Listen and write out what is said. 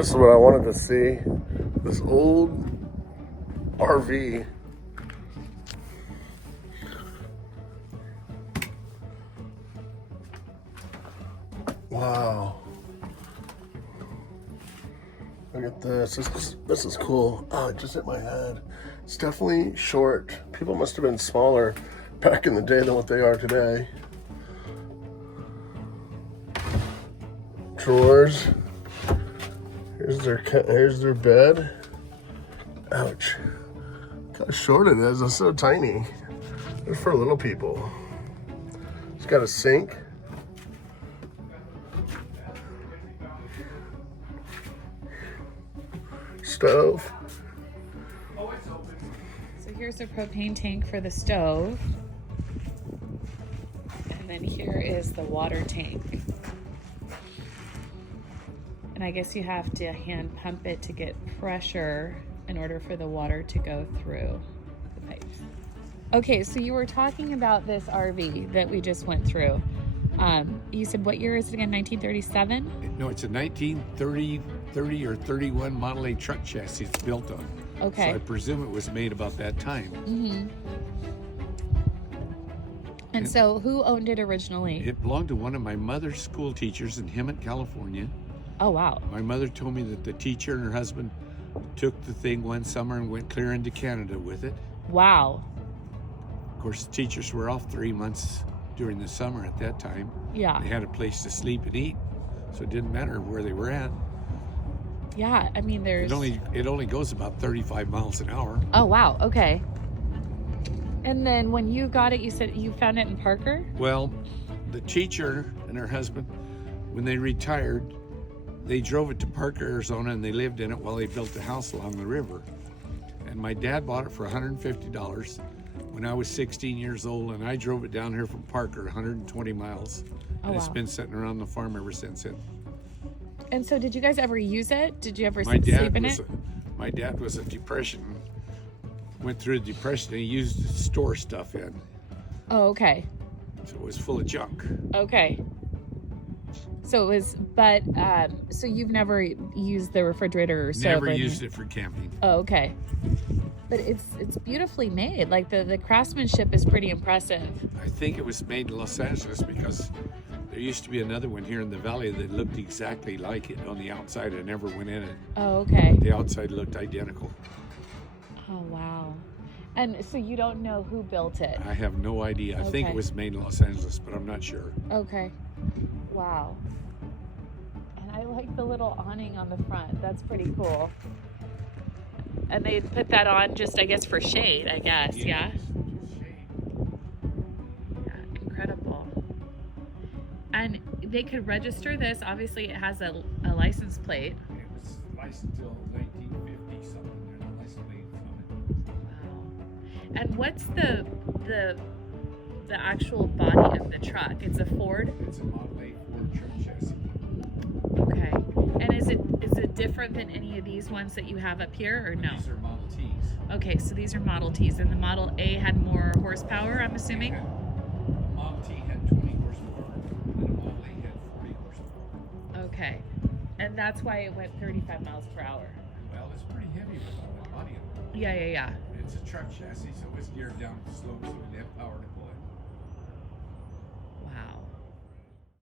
This is what I wanted to see. This old RV. Wow. Look at this. This is cool. Oh, it just hit my head. It's definitely short. People must have been smaller back in the day than what they are today. Drawers. Here's their bed. Ouch. Look how short it is. It's so tiny. It's for little people. It's got a sink. Stove. So here's a propane tank for the stove. And then here is the water tank. And I guess you have to hand pump it to get pressure in order for the water to go through the pipes. Okay, so you were talking about this RV that we just went through. You said, what year is it again, 1937? No, it's a 1930 or 31 Model A truck chassis it's built on. Okay. So I presume it was made about that time. Mm-hmm. And so who owned it originally? It belonged to one of my mother's school teachers in Hemet, California. Oh, wow. My mother told me that the teacher and her husband took the thing one summer and went clear into Canada with it. Wow. Of course, the teachers were off 3 months during the summer at that time. Yeah. They had a place to sleep and eat, so it didn't matter where they were at. Yeah, I mean, there's... It only goes about 35 miles an hour. Oh, wow, okay. And then when you got it, you said you found it in Parker? Well, the teacher and her husband, when they retired, they drove it to Parker, Arizona, and they lived in it while they built a house along the river. And my dad bought it for $150 when I was 16 years old, and I drove it down here from Parker, 120 miles. And it's been sitting around the farm ever since then. And so did you guys ever use it? Did you ever My sleep in it? My dad was a depression, went through a depression, and he used to store stuff in. Oh, okay. So it was full of junk. Okay. So it was, but, so you've never used the refrigerator or stove? Never used it for camping. Oh, okay. But it's beautifully made. Like the craftsmanship is pretty impressive. I think it was made in Los Angeles because there used to be another one here in the valley that looked exactly like it on the outside. I never went in it. Oh, okay. The outside looked identical. Oh, wow. And so you don't know who built it? I have no idea. I think it was made in Los Angeles, but I'm not sure. Okay. Wow. And I like the little awning on the front. That's pretty cool. And they put that on just, I guess, for shade, I guess, yeah? Yeah, incredible. And they could register this. Obviously, it has a license plate. It was licensed until 1950 something. There's a license plate on it. Wow. And what's the actual body of the truck? It's a Ford? It's a Model A Ford truck chassis. Okay. And is it different than any of these ones that you have up here, or no? These are Model Ts. Okay, so these are Model Ts, and the Model A had more horsepower, I'm assuming? A Model T had 20 horsepower, and a Model A had 40 horsepower. Okay. And that's why it went 35 miles per hour. Well, it's pretty heavy with all that body on it. Yeah. It's a truck chassis, so it's geared down slow, so it didn't have power to